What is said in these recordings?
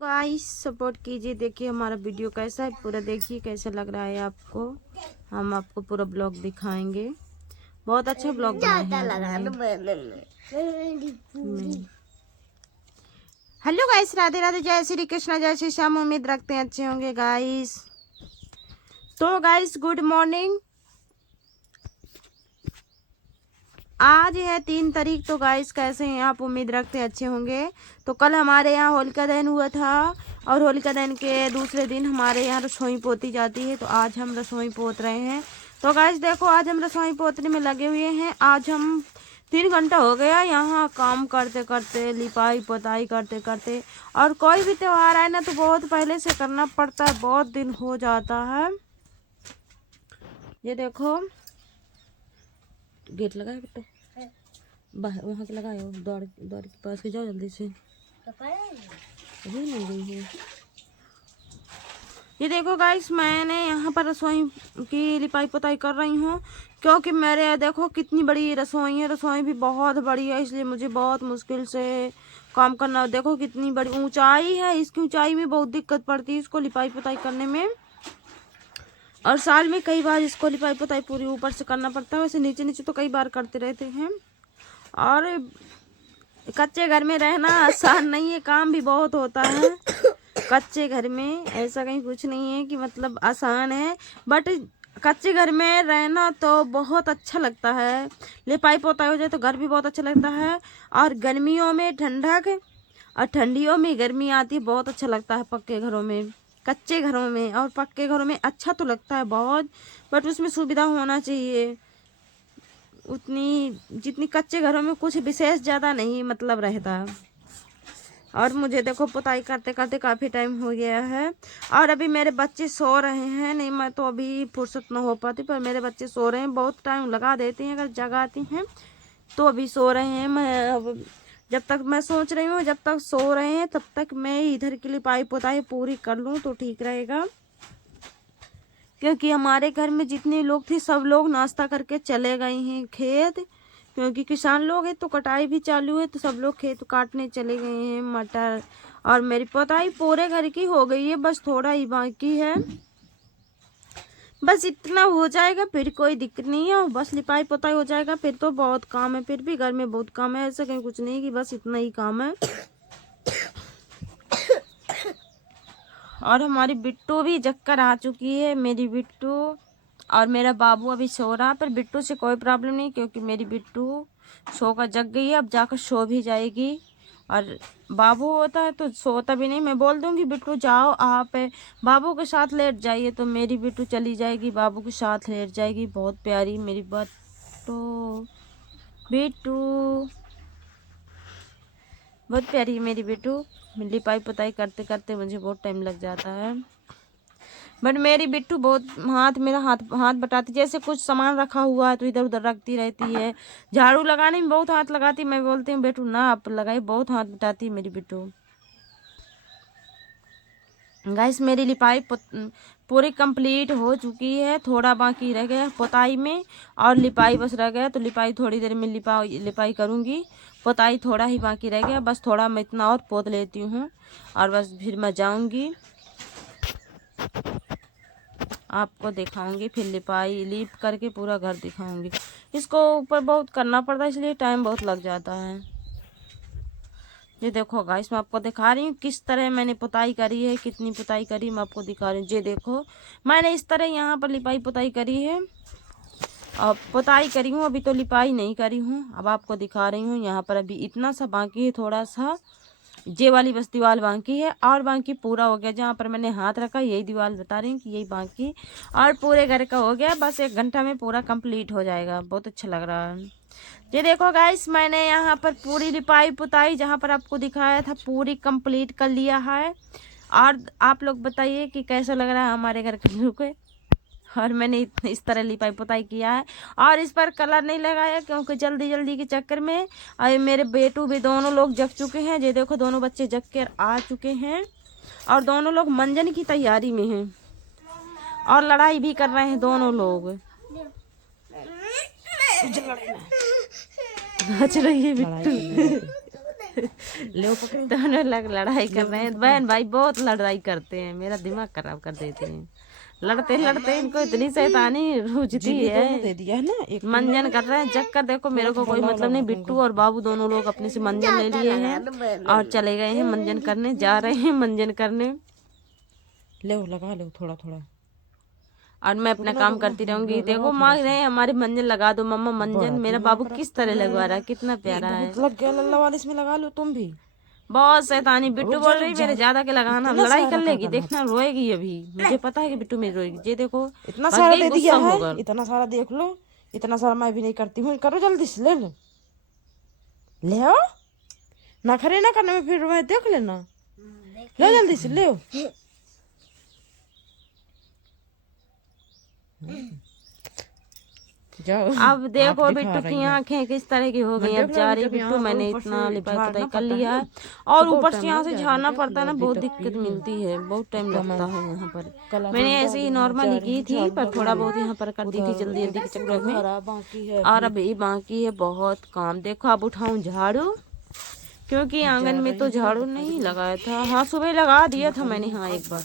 Guys support कीजिए। देखिए हमारा वीडियो कैसा है, पूरा देखिए कैसा लग रहा है आपको। हम आपको पूरा ब्लॉग दिखाएंगे। बहुत अच्छा ब्लॉग बनाया है। हेलो गाइस, राधे राधे, जय श्री कृष्णा, जय श्री श्याम। उम्मीद रखते हैं अच्छे होंगे गाइस। तो गाइस गुड मॉर्निंग। आज है 3 तारीख। तो गाइस कैसे हैं आप, उम्मीद रखते हैं अच्छे होंगे। तो कल हमारे यहाँ होलिका दहन हुआ था और होलिका दहन के दूसरे दिन हमारे यहाँ रसोई पोती जाती है। तो आज हम रसोई पोत रहे हैं। तो गाइस देखो आज हम रसोई पोतने में लगे हुए हैं। आज हम 3 घंटा हो गया यहाँ काम करते करते, लिपाई पोताई करते करते। और कोई भी त्योहार आए ना तो बहुत पहले से करना पड़ता है, बहुत दिन हो जाता है। ये देखो गेट लगाए बेटा, बाहर वहाँ के लगाए हो। दौड़ दौड़ के पास के जाओ जल्दी से, अभी नहीं गई है। ये देखो गाइस मैंने यहाँ पर रसोई की लिपाई पोताई कर रही हूँ, क्योंकि मेरे देखो कितनी बड़ी रसोई है। रसोई भी बहुत बड़ी है, इसलिए मुझे बहुत मुश्किल से काम करना। देखो कितनी बड़ी ऊंचाई है, इसकी ऊंचाई में बहुत दिक्कत पड़ती है इसको लिपाई पोताई करने में। और साल में कई बार इसको लिपाई पोताई पूरी ऊपर से करना पड़ता है, वैसे नीचे नीचे तो कई बार करते रहते हैं। और कच्चे घर में रहना आसान नहीं है, काम भी बहुत होता है कच्चे घर में। ऐसा कहीं कुछ नहीं है कि मतलब आसान है, बट कच्चे घर में रहना तो बहुत अच्छा लगता है। लिपाई पोताई हो जाए तो घर भी बहुत अच्छा लगता है। और गर्मियों में ठंडक और ठंडियों में गर्मी आती है, बहुत अच्छा लगता है पक्के घरों में, कच्चे घरों में। और पक्के घरों में अच्छा तो लगता है बहुत, बट उसमें सुविधा होना चाहिए उतनी जितनी कच्चे घरों में कुछ विशेष ज़्यादा नहीं मतलब रहता। और मुझे देखो पुताई करते करते काफ़ी टाइम हो गया है। और अभी मेरे बच्चे सो रहे हैं, नहीं मैं तो अभी फुर्सत न हो पाती, पर मेरे बच्चे सो रहे हैं। बहुत टाइम लगा देते हैं अगर जगाती हैं, तो अभी सो रहे हैं। मैं अब जब तक मैं सोच रही हूँ जब तक सो रहे हैं तब तक मैं इधर की लिपाई पोताई पूरी कर लूँ तो ठीक रहेगा। क्योंकि हमारे घर में जितने लोग थे सब लोग नाश्ता करके चले गए हैं खेत, क्योंकि किसान लोग हैं तो कटाई भी चालू है, तो सब लोग खेत काटने चले गए हैं मटर। और मेरी पोताई पूरे घर की हो गई है, बस थोड़ा ही बाकी है। बस इतना हो जाएगा फिर कोई दिक्कत नहीं है, बस लिपाई पोताई हो जाएगा फिर तो बहुत काम है। फिर भी घर में बहुत काम है, ऐसा कहीं कुछ नहीं कि बस इतना ही काम है। और हमारी बिट्टू भी जक्कर आ चुकी है, मेरी बिट्टू। और मेरा बाबू अभी सो रहा, पर बिट्टू से कोई प्रॉब्लम नहीं, क्योंकि मेरी बिट्टू सो कर जग गई है, अब जाकर सो भी जाएगी। और बाबू होता है तो सोता भी नहीं, मैं बोल दूंगी बिट्टू जाओ आप बाबू के साथ लेट जाइए, तो मेरी बिट्टू चली जाएगी बाबू के साथ लेट जाएगी। बहुत प्यारी मेरी बिट्टू, बिट्टू बहुत प्यारी है मेरी बिट्टू। लिपाई पोताई करते करते मुझे बहुत टाइम लग जाता है, बट मेरी बिट्टू बहुत मेरा हाथ हाथ बटाती, जैसे कुछ सामान रखा हुआ है तो इधर उधर रखती रहती है। झाड़ू लगाने में बहुत हाथ लगाती, मैं बोलती हूँ बेटू ना आप लगाई, बहुत हाथ बटाती है मेरी बिट्टू। गाइस मेरी लिपाई पूरी कंप्लीट हो चुकी है, थोड़ा बाकी रह गया पोताई में, और लिपाई बस रह गया। तो लिपाई थोड़ी देर में लिपाई करूँगी, पोताई थोड़ा ही बाकी रह गया, बस थोड़ा मैं इतना और पोत लेती हूँ और बस फिर मैं जाऊँगी, आपको दिखाऊंगी। फिर लिपाई लीप करके पूरा घर दिखाऊंगी। इसको ऊपर बहुत करना पड़ता है, इसलिए टाइम बहुत लग जाता है। ये देखो गाइस मैं आपको दिखा रही हूँ किस तरह मैंने पुताई करी है, कितनी पुताई करी मैं आपको दिखा रही हूँ। ये देखो मैंने इस तरह यहाँ पर लिपाई पुताई करी है, और पुताई करी हूँ, अभी तो लिपाई नहीं करी हूँ। अब आपको दिखा रही हूँ, यहाँ पर अभी इतना सा बाकी है, थोड़ा सा ये वाली बस दीवार बाकी है, और बाकी पूरा हो गया। जहाँ पर मैंने हाथ रखा यही दीवार बता रही हूँ कि यही बाकी, और पूरे घर का हो गया। बस 1 घंटा में पूरा कंप्लीट हो जाएगा, बहुत अच्छा लग रहा है। ये देखो गाइस मैंने यहाँ पर पूरी लिपाई पुताई जहाँ पर आपको दिखाया था पूरी कंप्लीट कर लिया है। और आप लोग बताइए कि कैसा लग रहा है हमारे घर का लुक है। और मैंने इस तरह लिपाई पुताई किया है, और इस पर कलर नहीं लगाया क्योंकि जल्दी जल्दी के चक्कर में। और मेरे बेटू भी दोनों लोग जग चुके हैं, ये देखो दोनों बच्चे जग कर आ चुके हैं, और दोनों लोग मंजन की तैयारी में हैं, और लड़ाई भी कर रहे हैं दोनों लोग। नाच रही है बिट्टू। ले पकड़। दोनों लोग लड़ाई कर रहे हैं, बहन भाई बहुत लड़ाई करते हैं, मेरा दिमाग खराब कर देते हैं। लड़ते लड़ते इनको इतनी शैतानी रूझती है। दे दिया है ना एक। मंजन कर रहे हैं, चक्कर देखो मेरे को कोई मतलब नहीं। बिट्टू और बाबू दोनों लोग अपने से मंजन ले लिए हैं और चले गए हैं मंजन करने, जा रहे हैं मंजन करने। ले लगा लो थोड़ा थोड़ा, और मैं अपना काम करती रहूंगी। देखो मांग रहे हैं हमारे मंजन लगा दो मम्मा मंजन। मेरा बाबू किस तरह लगवा रहा है, कितना प्यारा है। लग गया लल्ला वाले, इसमें लगा लो तुम भी। बहुत शैतानी। बिट्टू बोल रही मेरे ज्यादा के लगाना, लड़ाई कर लेगी, देखना रोएगी अभी। मुझे पता है कि बिट्टू मेरी रोएगी। ये देखो इतना सारा दे दिया है, इतना सारा देख लो। इतना सारा मैं भी नहीं करती हूँ, करो जल्दी से ले लो। ले आओ ना, खरे ना करने में फिर मैं देख लेना। ले जल्दी से ले आओ। जाओ। अब देखो बिट्टू की आंखें किस तरह की हो गई। अब जा रही बिट्टू, मैंने इतना लिपाई पुताई कर लिया है। और ऊपर से यहाँ से झाड़ना पड़ता है ना, बहुत दिक्कत मिलती है, बहुत टाइम लगता है यहाँ पर। मैंने ऐसे ही नॉर्मल ही की थी, पर थोड़ा बहुत यहाँ पर करती थी जल्दी जल्दी के चक्कर में। और अभी बाकी है बहुत काम। देखो अब उठाऊं झाड़ू, क्योंकि आंगन में तो झाड़ू नहीं लगाया था। हाँ सुबह लगा दिया था मैंने, हाँ एक बार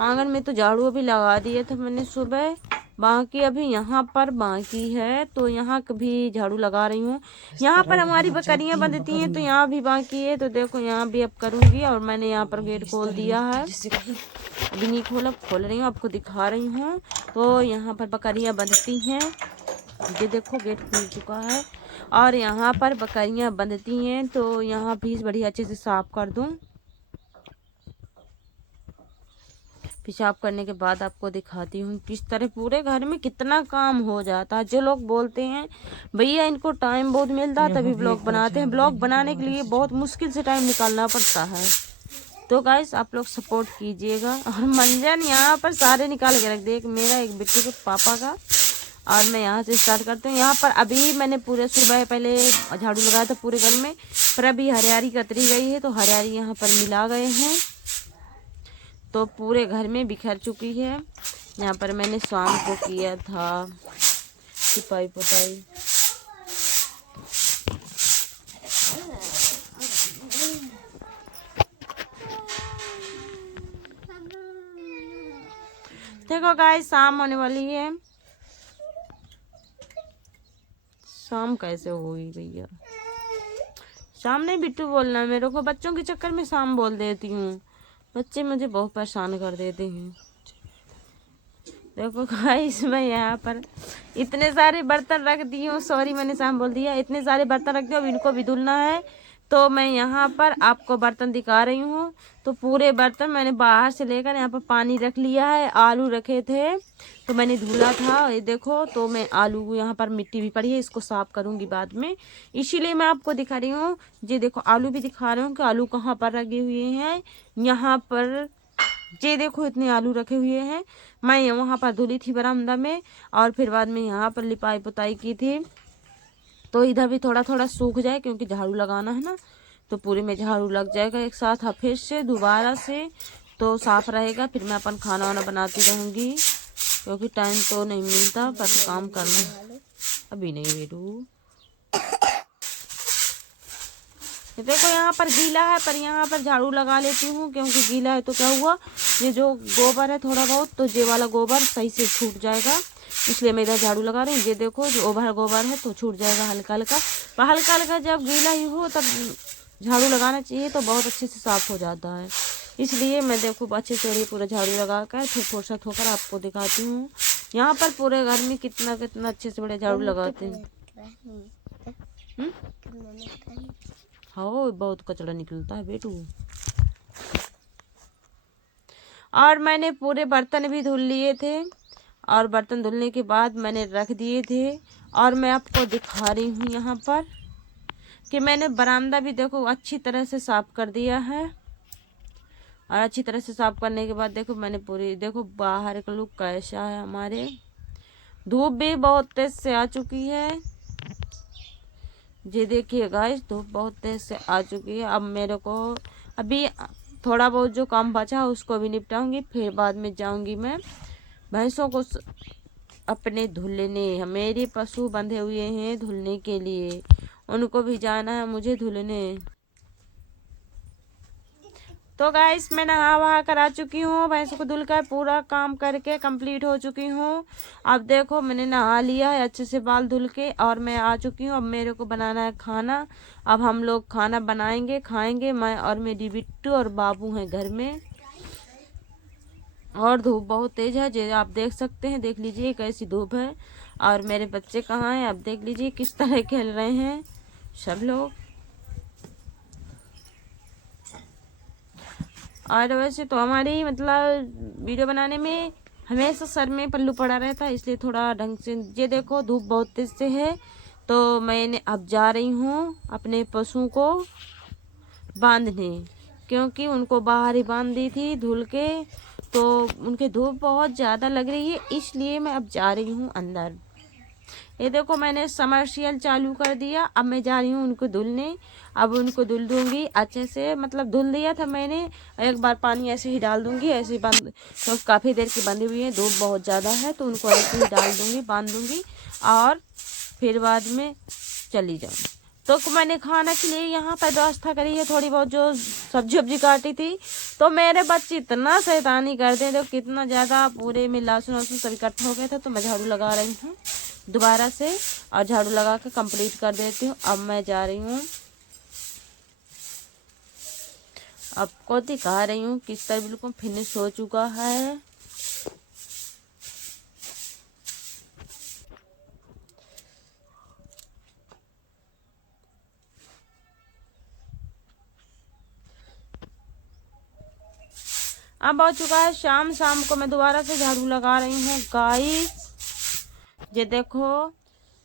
आंगन में तो झाड़ू अभी लगा दिया था मैंने सुबह। बाकी अभी यहाँ पर बाकी है, तो यहाँ भी झाड़ू लगा रही हूँ। यहाँ पर हमारी बकरियां बंधती हैं, तो यहाँ भी बाकी है। तो देखो यहाँ भी अब करूँगी। और मैंने यहाँ पर गेट खोल दिया है, अभी नहीं खोला, खोल रही हूँ, आपको दिखा रही हूँ। तो यहाँ पर बकरियां बंधती हैं, ये देखो गेट खुल चुका है। और यहाँ पर बकरियां बंधती हैं, तो यहाँ भी बढ़िया अच्छे से साफ कर दूँ। पेशाब करने के बाद आपको दिखाती हूँ किस तरह पूरे घर में कितना काम हो जाता है। जो लोग बोलते हैं भैया इनको टाइम बहुत मिलता है तभी ब्लॉग बनाते हैं, ब्लॉग बनाने के लिए बहुत मुश्किल से टाइम निकालना पड़ता है। तो गाइस आप लोग सपोर्ट कीजिएगा। और मंजन यहाँ पर सारे निकाल के रख दिए, मेरा एक बिट्टू के पापा का। और मैं यहाँ से स्टार्ट करती हूँ। यहाँ पर अभी मैंने पूरे सुबह पहले झाड़ू लगाया था पूरे घर में, पर अभी हरियाली कतरी गई है, तो हरियाली यहाँ पर मिला गए हैं, तो पूरे घर में बिखर चुकी है। यहाँ पर मैंने शाम को किया था सिपाही पुताई। देखो गाइस शाम होने वाली है। शाम कैसे होगी भैया, शाम नहीं बिट्टू बोलना मेरे को, बच्चों के चक्कर में शाम बोल देती हूँ। बच्चे मुझे बहुत परेशान कर देते हैं। देखो गाइस मैं यहाँ पर इतने सारे बर्तन रख दी हूँ, सॉरी मैंने शाम बोल दिया। इतने सारे बर्तन रख दिए, अब इनको भी धुलना है। तो मैं यहाँ पर आपको बर्तन दिखा रही हूँ। तो पूरे बर्तन मैंने बाहर से लेकर यहाँ पर पानी रख लिया है। आलू रखे थे तो मैंने धुला था, ये देखो। तो मैं आलू यहाँ पर मिट्टी भी पड़ी है, इसको साफ करूँगी बाद में, इसीलिए मैं आपको दिखा रही हूँ। ये देखो आलू भी दिखा रही हूँ कि आलू कहाँ पर रखे हुए हैं। यहाँ पर ये देखो इतने आलू रखे हुए हैं। मैं वहाँ पर धुली थी बरामदा में, और फिर बाद में यहाँ पर लिपाई पुताई की थी। तो इधर भी थोड़ा थोड़ा सूख जाए, क्योंकि झाड़ू लगाना है ना, तो पूरे में झाड़ू लग जाएगा एक साथ। फिर से दोबारा से तो साफ रहेगा। फिर मैं अपन खाना वाना बनाती रहूँगी, क्योंकि टाइम तो नहीं मिलता, पर काम करना अभी नहीं बेटू। देखो यहाँ पर गीला है, पर यहाँ पर झाड़ू लगा लेती हूँ, क्योंकि गीला है तो क्या हुआ, ये जो गोबर है थोड़ा बहुत, तो ये वाला गोबर सही से छूट जाएगा, इसलिए मैं इधर झाड़ू लगा रही हूँ। ये देखो जो ओवर गोबर है तो छूट जाएगा हल्का हल्का। पर हल्का हल्का जब गीला ही हो तब झाड़ू लगाना चाहिए, तो बहुत अच्छे से साफ हो जाता है। इसलिए मैं देखो अच्छे से पूरा झाड़ू लगा कर फिर फुर्सत होकर आपको दिखाती हूँ। यहाँ पर पूरे घर में कितना कितना अच्छे से बड़े झाड़ू लगाते हैं। हाँ बहुत कचरा निकलता है बेटू। और मैंने पूरे बर्तन भी धुल लिए थे, और बर्तन धुलने के बाद मैंने रख दिए थे। और मैं आपको दिखा रही हूँ यहाँ पर कि मैंने बरामदा भी देखो अच्छी तरह से साफ कर दिया है। और अच्छी तरह से साफ करने के बाद देखो मैंने पूरी, देखो बाहर का लुक कैसा है हमारे। धूप भी बहुत तेज से आ चुकी है, ये देखिए गाइस धूप बहुत तेज से आ चुकी है। अब मेरे को अभी थोड़ा बहुत जो काम बचा है उसको भी निपटाऊंगी, फिर बाद में जाऊंगी मैं भैंसों को अपने धुलने। मेरे पशु बंधे हुए हैं धुलने के लिए, उनको भी जाना है मुझे धुलने। तो गाइस मैं नहा वहा कर आ चुकी हूँ, भैंसों को धुल कर पूरा काम करके कंप्लीट हो चुकी हूँ। अब देखो मैंने नहा लिया है अच्छे से बाल धुल के, और मैं आ चुकी हूँ। अब मेरे को बनाना है खाना। अब हम लोग खाना बनाएंगे, खाएंगे। मैं और मेरी बिट्टू और बाबू हैं घर में। और धूप बहुत तेज है, जो आप देख सकते हैं, देख लीजिए कैसी धूप है। और मेरे बच्चे कहाँ हैं, आप देख लीजिए किस तरह खेल रहे हैं सब लोग। और वैसे तो हमारी मतलब वीडियो बनाने में हमेशा सर में पल्लू पड़ा रहता है, इसलिए थोड़ा ढंग से। ये देखो धूप बहुत तेज से है, तो मैंने अब जा रही हूँ अपने पशु को बांधने, क्योंकि उनको बाहर ही बांध दी थी धुल के, तो उनके धूप बहुत ज़्यादा लग रही है, इसलिए मैं अब जा रही हूँ अंदर। ये देखो मैंने समरसियल चालू कर दिया। अब मैं जा रही हूँ उनको धुलने। अब उनको धुल दूंगी अच्छे से, मतलब धुल दिया था मैंने, एक बार पानी ऐसे ही डाल दूंगी, ऐसे ही बंद। तो काफ़ी देर की बंधी हुई है, धूप बहुत ज़्यादा है, तो उनको ऐसे ही डाल दूंगी, बांध दूंगी, और फिर बाद में चली जाऊँगी। तो मैंने खाना के लिए यहाँ पर व्यवस्था करी है, थोड़ी बहुत जो सब्जी वब्जी काटी थी। तो मेरे बच्चे इतना शैतानी करते हैं, तो कितना ज़्यादा पूरे में लहसुन वसुन सब इकट्ठा हो गया था, तो मैं झाड़ू लगा रही हूँ दोबारा से, और झाड़ू लगा के कंप्लीट कर देती हूँ। अब मैं जा रही हूँ, आपको दिखा रही हूँ किस तरह बिल्कुल फिनिश हो चुका है। अब हो चुका है शाम। शाम को मैं दोबारा से झाड़ू लगा रही हूँ गाइस, ये देखो।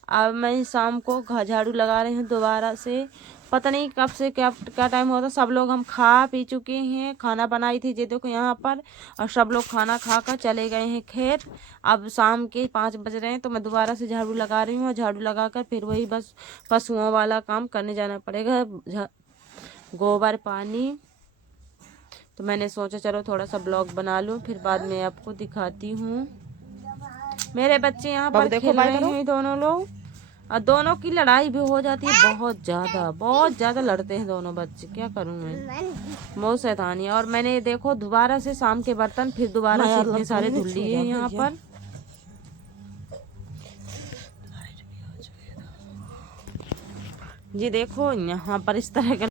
अब मैं शाम को झाड़ू लगा रही हूँ दोबारा से। पता नहीं कब से क्या टाइम होता। सब लोग हम खा पी चुके हैं, खाना बनाई थी ये देखो यहाँ पर, और सब लोग खाना खा कर चले गए हैं खेत। अब शाम के 5 बज रहे हैं, तो मैं दोबारा से झाड़ू लगा रही हूँ, और झाड़ू लगा कर फिर वही बस पशुओं वाला काम करने जाना पड़ेगा, गोबर पानी। तो मैंने सोचा चलो थोड़ा सा ब्लॉग बना लूँ, फिर बाद में आपको दिखाती हूँ। मेरे बच्चे यहाँ पर खेल रहे हैं दोनों लोग, और दोनों की लड़ाई भी हो जाती है, बहुत ज़्यादा लड़ते हैं दोनों बच्चे। क्या करूँ मैं, बहुत शैतानी है। और मैंने देखो दोबारा से शाम के बर्तन फिर दोबारा से इतने सारे धुल लिए यहाँ पर। जी देखो यहाँ पर इस तरह का